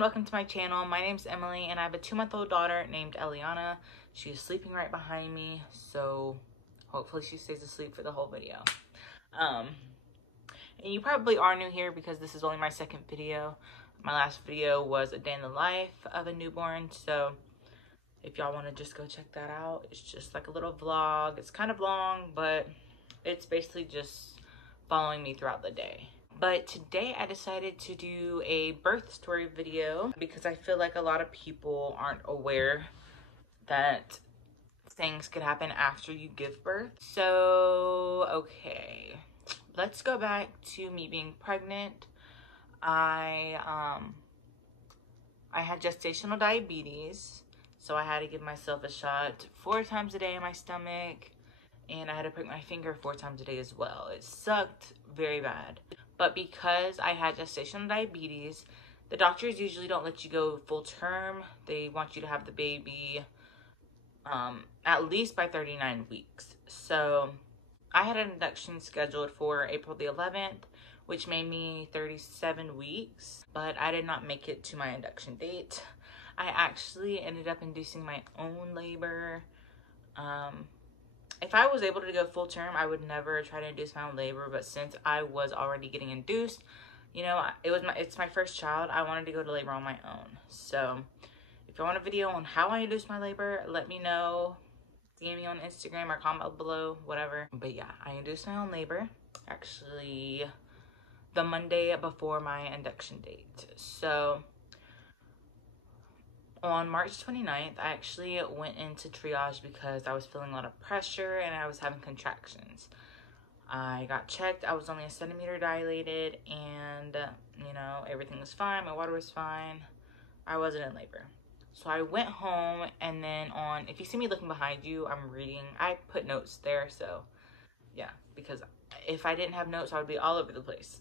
everyone, welcome to my channel. My name's Emily and I have a 2-month-old daughter named Eliana. She is sleeping right behind me, so hopefully she stays asleep for the whole video. And you probably are new here because this is only my second video. My last video was a day in the life of a newborn, so if y'all want to just go check that out. It's just like a little vlog. It's kind of long, but it's basically just following me throughout the day. But today I decided to do a birth story video because I feel like a lot of people aren't aware that things could happen after you give birth. So, okay, let's go back to me being pregnant. I had gestational diabetes, so I had to give myself a shot 4 times a day in my stomach, and I had to prick my finger 4 times a day as well. It sucked very bad. But because I had gestational diabetes, the doctors usually don't let you go full term. They want you to have the baby at least by 39 weeks. So I had an induction scheduled for April the 11th, which made me 37 weeks, but I did not make it to my induction date. I actually ended up inducing my own labor. If I was able to go full term, I would never try to induce my own labor, but since I was already getting induced, you know, it's my first child, I wanted to go to labor on my own. So if you want a video on how I induced my labor, let me know. DM me on Instagram or comment below, whatever. But yeah, I induced my own labor, actually the Monday before my induction date. So on March 29th, I actually went into triage because I was feeling a lot of pressure and I was having contractions. I got checked. I was only a centimeter dilated and, you know, everything was fine. My water was fine. I wasn't in labor. So I went home, and then if you see me looking behind you, I'm reading. I put notes there, so yeah, because if I didn't have notes, I would be all over the place.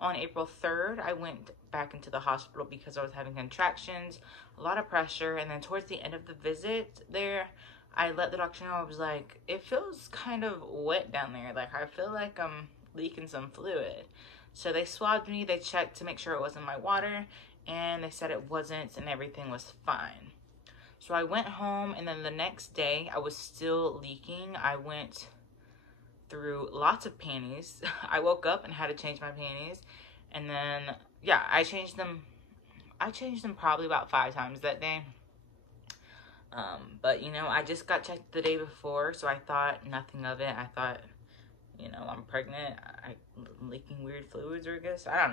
On April 3rd, I went back into the hospital because I was having contractions, a lot of pressure, and then towards the end of the visit there, I let the doctor know. I was like, it feels kind of wet down there. Like, I feel like I'm leaking some fluid. So they swabbed me, they checked to make sure it wasn't my water, and they said it wasn't and everything was fine. So I went home, and then the next day, I was still leaking. I went through lots of panties. I woke up and had to change my panties, and then yeah, I changed them probably about 5 times that day. But you know, I just got checked the day before, so I thought nothing of it. I thought, you know, I'm pregnant, I'm leaking weird fluids, or I guess I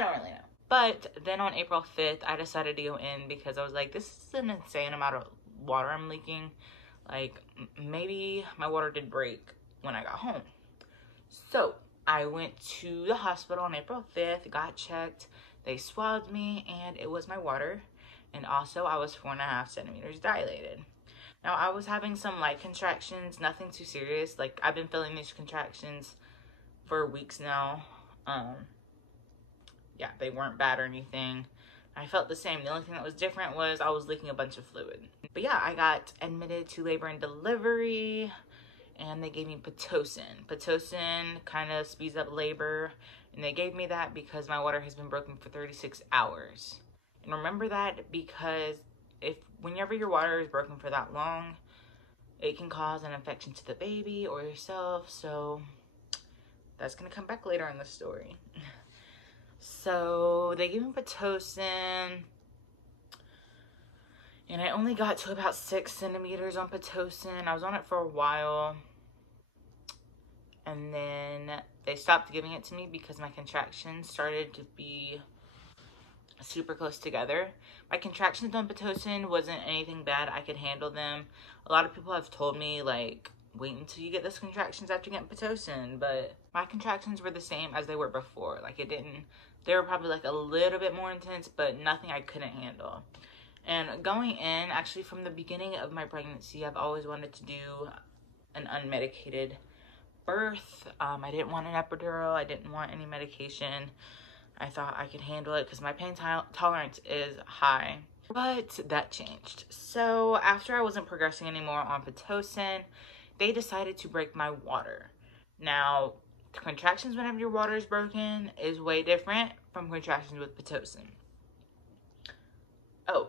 don't really know. But then on April 5th, I decided to go in because I was like, this is an insane amount of water I'm leaking. Like, maybe my water did break when I got home. So I went to the hospital on April 5th, got checked, they swabbed me, and it was my water. And also I was 4.5 centimeters dilated. Now I was having some light contractions, nothing too serious. Like, I've been feeling these contractions for weeks now. Yeah, they weren't bad or anything. I felt the same. The only thing that was different was I was leaking a bunch of fluid. But yeah, I got admitted to labor and delivery, and they gave me Pitocin. Pitocin kind of speeds up labor, and they gave me that because my water has been broken for 36 hours. And remember that because whenever your water is broken for that long, it can cause an infection to the baby or yourself. So that's going to come back later in the story. So they gave me Pitocin, and I only got to about 6 centimeters on Pitocin. I was on it for a while, and then they stopped giving it to me because my contractions started to be super close together. My contractions on Pitocin wasn't anything bad. I could handle them. A lot of people have told me, like, wait until you get those contractions after getting Pitocin, but my contractions were the same as they were before. Like, they were probably like a little bit more intense, but nothing I couldn't handle. And going in, actually from the beginning of my pregnancy, I've always wanted to do an unmedicated birth. I didn't want an epidural. I didn't want any medication. I thought I could handle it because my pain tolerance is high. But that changed. So after I wasn't progressing anymore on Pitocin, they decided to break my water. Now, contractions whenever your water is broken is way different from contractions with Pitocin. Oh,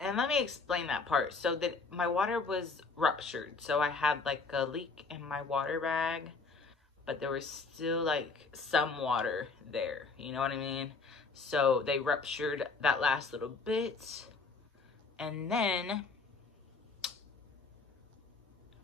and let me explain that part. So that my water was ruptured. So I had like a leak in my water bag, but there was still like some water there. You know what I mean? So they ruptured that last little bit. And then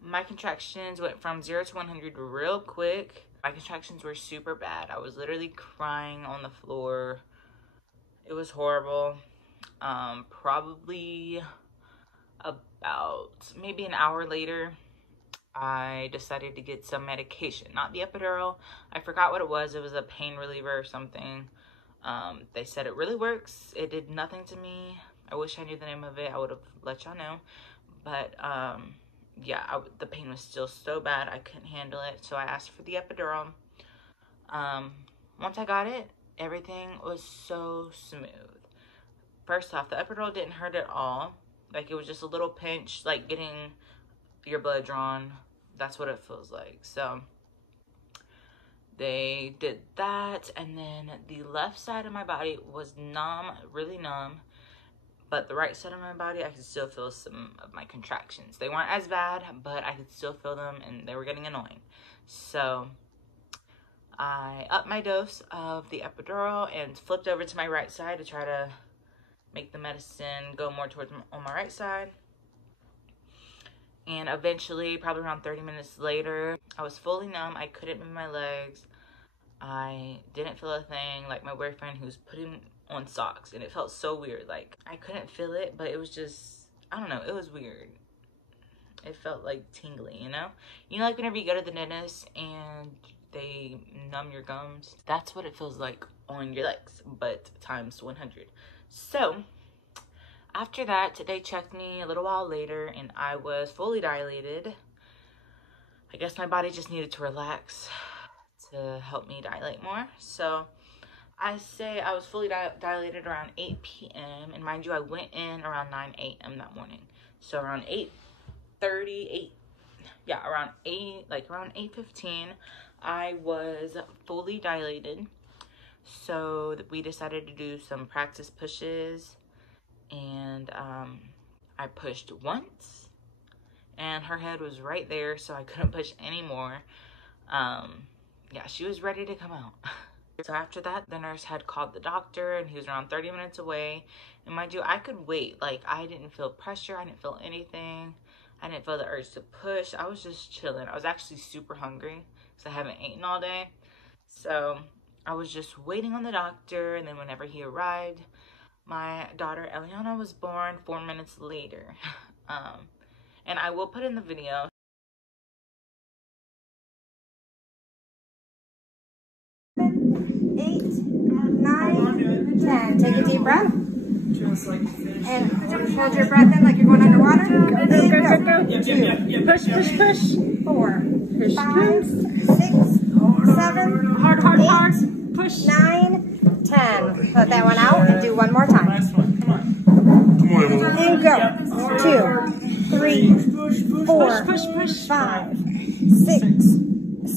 my contractions went from 0 to 100 real quick. My contractions were super bad. I was literally crying on the floor. It was horrible. Probably about maybe an hour later, I decided to get some medication, not the epidural. I forgot what it was. It was a pain reliever or something. They said it really works. It did nothing to me. I wish I knew the name of it. I would have let y'all know. But yeah, the pain was still so bad. I couldn't handle it. So I asked for the epidural. Once I got it, everything was so smooth. First off, the epidural didn't hurt at all. Like, it was just a little pinch, like getting your blood drawn. That's what it feels like. So they did that, and then the left side of my body was numb, really numb, but the right side of my body, I could still feel some of my contractions. They weren't as bad, but I could still feel them, and they were getting annoying. So I upped my dose of the epidural and flipped over to my right side to try to make the medicine go more towards on my right side. And eventually, probably around 30 minutes later, I was fully numb. I couldn't move my legs. I didn't feel a thing. Like my boyfriend, who was putting on socks, and it felt so weird. Like, I couldn't feel it, but it was just, I don't know, it was weird. It felt like tingly, you know? You know, like whenever you go to the dentist and they numb your gums? That's what it feels like on your legs, but times 100. So after that, they checked me a little while later, and I was fully dilated. I guess my body just needed to relax to help me dilate more. So I say I was fully dilated around 8 p.m. And mind you, I went in around 9 a.m. that morning. So around 8:30, around 8:15, I was fully dilated. So we decided to do some practice pushes, and I pushed once, and her head was right there, so I couldn't push anymore. Yeah, she was ready to come out. So after that, the nurse had called the doctor, and he was around 30 minutes away. And mind you, I could wait. Like, I didn't feel pressure. I didn't feel anything. I didn't feel the urge to push. I was just chilling. I was actually super hungry because I haven't eaten all day. So I was just waiting on the doctor, and then whenever he arrived, my daughter Eliana was born 4 minutes later. And I will put in the video. 7, 8, 9, 10. Take a deep breath. And hold your breath in like you're going underwater. Go. 2. Push. 4. 5, 6, 7. Hard. Push. 9, 10. Let that one out and do one more time. Come on. And go. 2, 3, 4, 5, 6,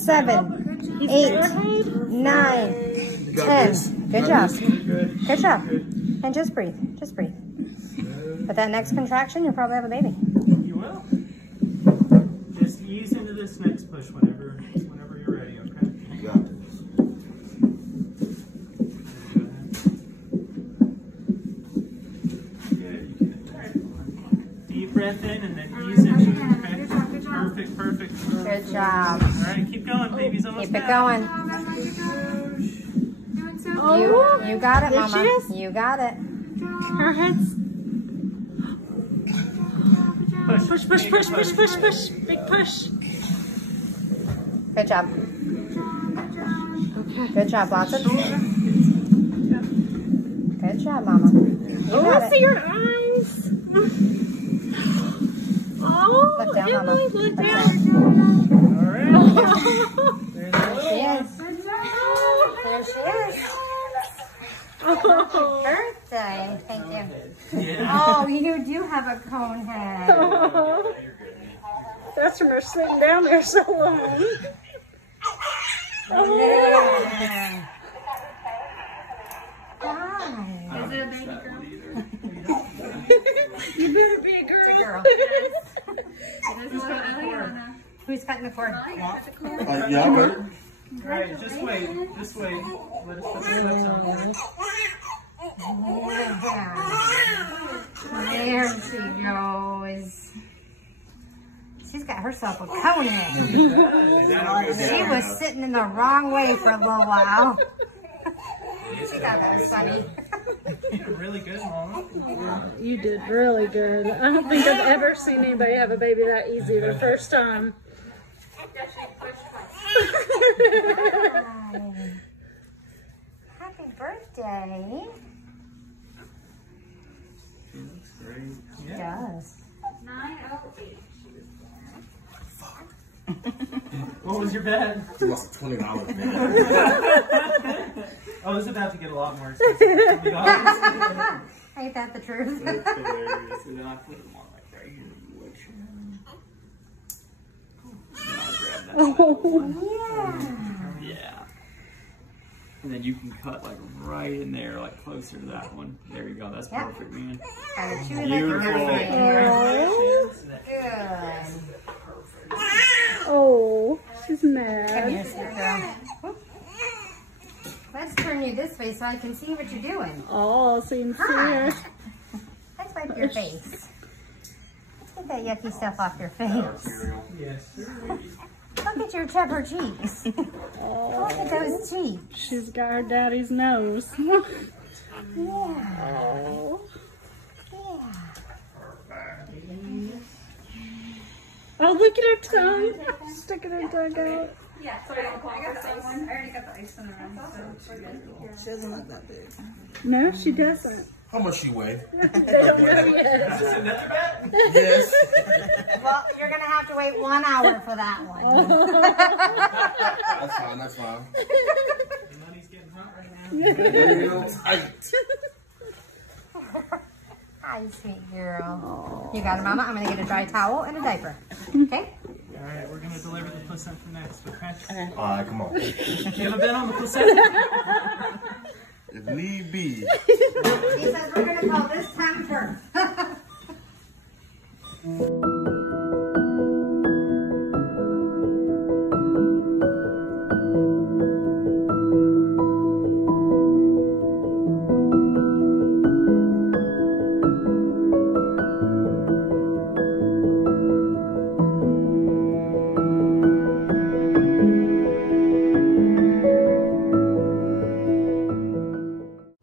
7, 8, 9, 10. Good job. Good job. And just breathe. Just breathe. With that next contraction, you'll probably have a baby. You will. Just ease into this next push whenever you're ready, okay? You got this. Deep breath in and then ease into it, okay? Perfect. Good job. All right, keep going, baby's almost Keep it done. going. You got it, Mama. There she is. You got it. Her head's push. Big push. Good job. Okay. Good job. Lots of. Good job, Mama. You Oh, got I see it. your eyes. Oh, Look down, Emily, Mama. look Look down. All right. There she is. There she is. Oh. Birthday. Thank you. Yeah. Oh, you do have a cone head. That's from her sitting down there so long. Yeah. Hi. Is it a baby girl? You better be a girl. It's a girl. Who's cutting the cord? Yeah, I'm ready. All right, just wait. Just wait. Let us put the clips on. There she goes. She's got herself a cone in. She was sitting in the wrong way for a little while. She thought that was funny. You're really good, Mama. You did really good. I don't think I've ever seen anybody have a baby that easy the first time. Happy birthday. She looks great. She does. 908. What was your bet? She lost $20, man. I was about to get a lot more expensive, to be honest. Ain't that the truth? That's hilarious. And then I put them on like right here in the leg. And I'll grab that. Yeah. And then you can cut like right in there, like closer to that one. There you go. That's Yep. perfect, man. Gotta chew like Beautiful. Good. Oh, she's Come mad. here, sweet girl. Let's turn you this way so I can see what you're doing. Oh, seems Hi. serious. Let's wipe your face. Let's get that yucky stuff off your face. Yes. Look at your chubber cheeks. Look at those cheeks. She's got her daddy's nose. Yeah. Oh. Yeah. Oh, look at her tongue. Sticking her tongue out. No, she doesn't. How much she weigh? Yes. Yes. Well, you're going to have to wait 1 hour for that one. That's fine. That's fine. Money's getting hot right now. Real tight. Hi, sweet girl. You got it, Mama. I'm going to get a dry towel and a diaper. Okay? All right, we're gonna deliver the placenta next. Okay. All right, come on. You have a bet on the placenta? If need be. She says we're going to call this time first.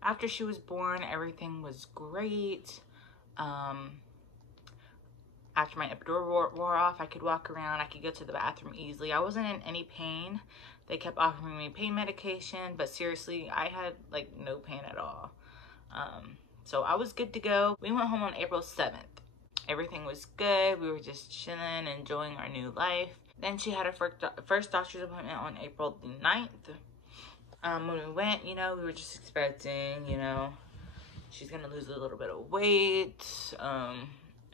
After she was born, everything was great. After my epidural wore off, I could walk around. I could go to the bathroom easily. I wasn't in any pain. They kept offering me pain medication, but seriously, I had like no pain at all. So I was good to go. We went home on April 7th. Everything was good. We were just chilling, enjoying our new life. Then she had her first doctor's appointment on April 9th. When we went, you know, we were just expecting, you know, she's gonna lose a little bit of weight.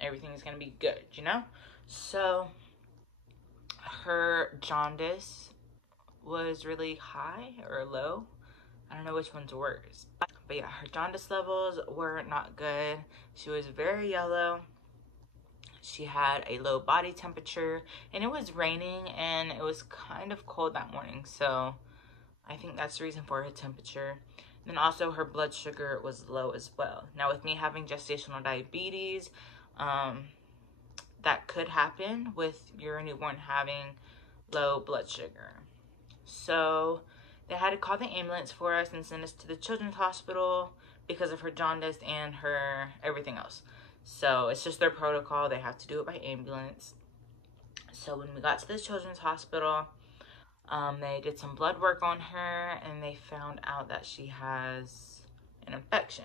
Everything's gonna be good, you know? So her jaundice was really high or low. I don't know which one's worse. But yeah, her jaundice levels were not good. She was very yellow. She had a low body temperature, and it was raining and it was kind of cold that morning. So I think that's the reason for her temperature. And then also her blood sugar was low as well. Now with me having gestational diabetes, that could happen with your newborn having low blood sugar. So they had to call the ambulance for us and send us to the children's hospital because of her jaundice and her everything else. So it's just their protocol. They have to do it by ambulance. So when we got to the children's hospital, they did some blood work on her and they found out that she has an infection.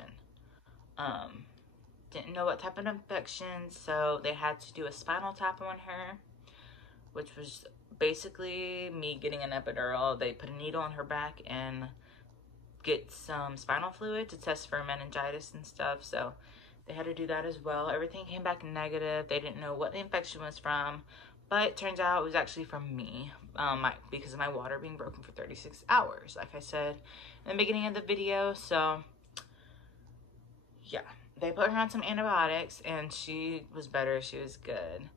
Didn't know what type of infection, so they had to do a spinal tap on her, which was basically me getting an epidural. They put a needle on her back and get some spinal fluid to test for meningitis and stuff. So they had to do that as well. Everything came back negative. They didn't know what the infection was from, but it turns out it was actually from me, because of my water being broken for 36 hours, like I said in the beginning of the video. So yeah, they put her on some antibiotics and she was better. She was good.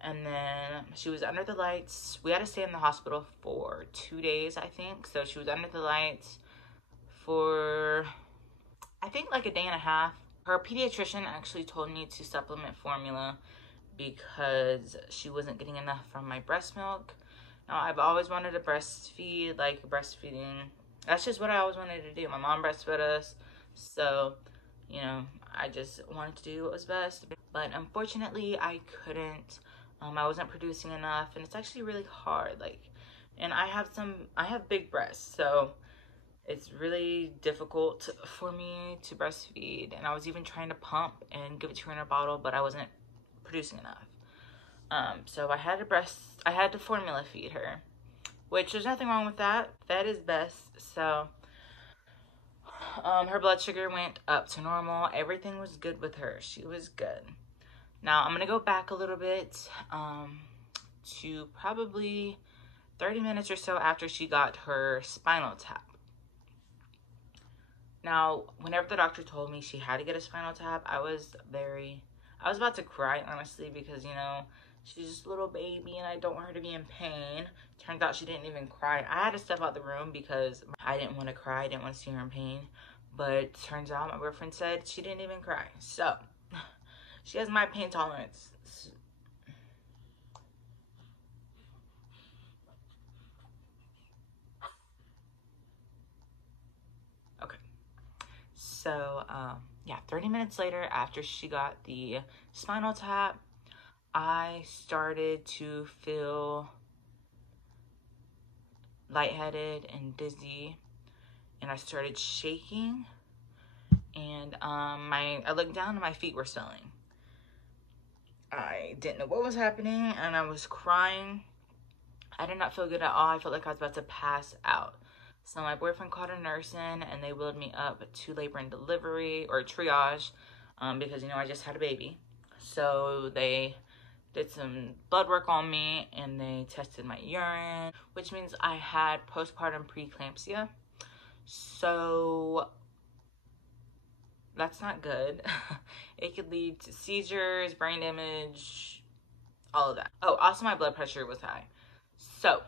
And then she was under the lights. We had to stay in the hospital for 2 days, I think. So she was under the lights for, I think, like a day and a half. Her pediatrician actually told me to supplement formula because she wasn't getting enough from my breast milk. Now, I've always wanted to breastfeed, like breastfeeding. That's just what I always wanted to do. My mom breastfed us. So, you know, I just wanted to do what was best. But unfortunately, I couldn't. I wasn't producing enough, and it's actually really hard. Like, and I have big breasts, so it's really difficult for me to breastfeed. And I was even trying to pump and give it to her in a bottle, but I wasn't producing enough. So I had to formula feed her, which there's nothing wrong with that. That is best. So her blood sugar went up to normal. Everything was good with her. She was good. Now, I'm going to go back a little bit to probably 30 minutes or so after she got her spinal tap. Now, whenever the doctor told me she had to get a spinal tap, I was about to cry, honestly, because, you know, she's just a little baby and I don't want her to be in pain. Turns out she didn't even cry. I had to step out the room because I didn't want to cry. I didn't want to see her in pain. But turns out my boyfriend said she didn't even cry. So she has my pain tolerance. Okay. So, yeah, 30 minutes later, after she got the spinal tap, I started to feel lightheaded and dizzy, and I started shaking, and I looked down and my feet were swelling. I didn't know what was happening, and I was crying. I did not feel good at all. I felt like I was about to pass out. So my boyfriend called a nurse in, and they wheeled me up to labor and delivery, or triage, because, you know, I just had a baby. So they did some blood work on me, and they tested my urine, which means I had postpartum preeclampsia. So that's not good. It could lead to seizures, brain damage, all of that. Oh, also my blood pressure was high. So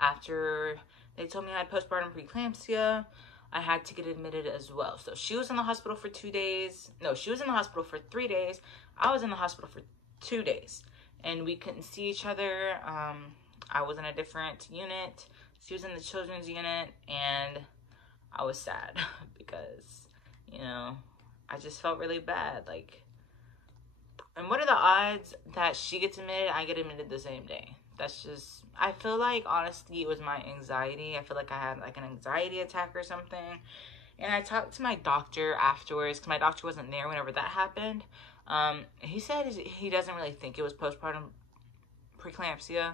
after they told me I had postpartum preeclampsia, I had to get admitted as well. So she was in the hospital for 2 days. No, she was in the hospital for 3 days. I was in the hospital for 2 days. And we couldn't see each other. I was in a different unit. She was in the children's unit. And I was sad because, you know, I just felt really bad. Like, and what are the odds that she gets admitted, I get admitted the same day? That's just, I feel like, honestly, it was my anxiety. I feel like I had like an anxiety attack or something. And I talked to my doctor afterwards, because my doctor wasn't there whenever that happened. He said he doesn't really think it was postpartum preeclampsia,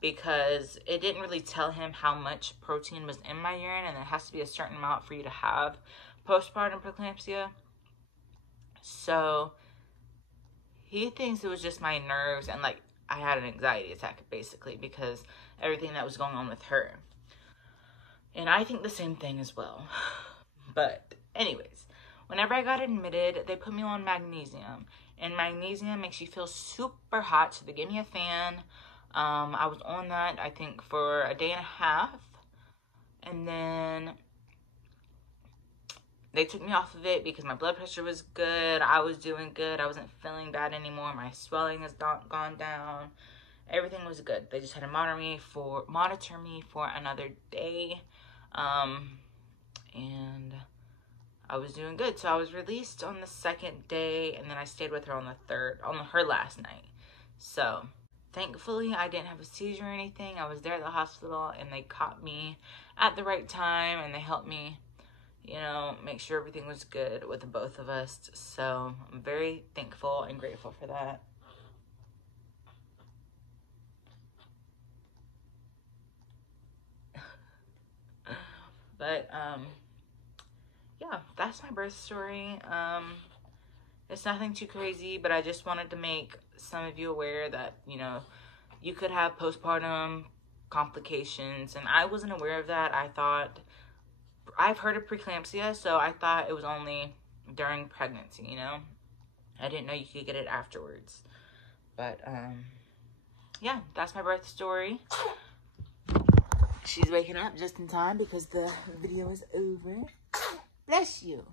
because it didn't really tell him how much protein was in my urine, and it has to be a certain amount for you to have postpartum preeclampsia. So he thinks it was just my nerves, and like I had an anxiety attack basically because everything that was going on with her. And I think the same thing as well. But anyways, whenever I got admitted, they put me on magnesium, and magnesium makes you feel super hot. So they gave me a fan. I was on that, I think, for a day and a half, and then they took me off of it because my blood pressure was good. I was doing good. I wasn't feeling bad anymore. My swelling has gone down. Everything was good. They just had to monitor me for another day, and I was doing good. So I was released on the 2nd day, and then I stayed with her on the 3rd, on her last night. So thankfully, I didn't have a seizure or anything. I was there at the hospital, and they caught me at the right time, and they helped me, you know, make sure everything was good with the both of us. So I'm very thankful and grateful for that. But, yeah, that's my birth story. It's nothing too crazy, but I just wanted to make some of you aware that, you know, you could have postpartum complications, and I wasn't aware of that. I thought, I've heard of preeclampsia, so I thought it was only during pregnancy, you know. I didn't know you could get it afterwards. But, yeah, that's my birth story. She's waking up just in time because the video is over. Bless you.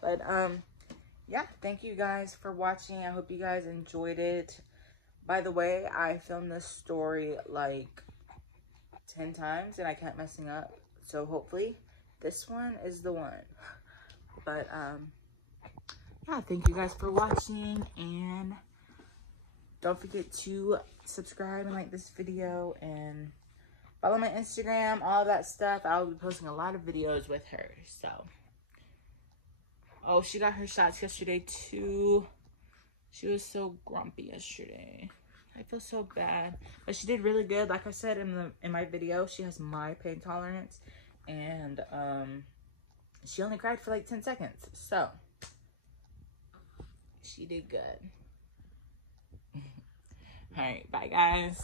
But, yeah, thank you guys for watching. I hope you guys enjoyed it. By the way, I filmed this story like 10 times and I kept messing up. So hopefully this one is the one. But, yeah, thank you guys for watching, and don't forget to subscribe and like this video and follow my Instagram, all that stuff. I'll be posting a lot of videos with her. So, oh, she got her shots yesterday too. She was so grumpy yesterday. I feel so bad, but she did really good. Like I said in my video, she has my pain tolerance, and she only cried for like 10 seconds. So she did good. All right, bye guys.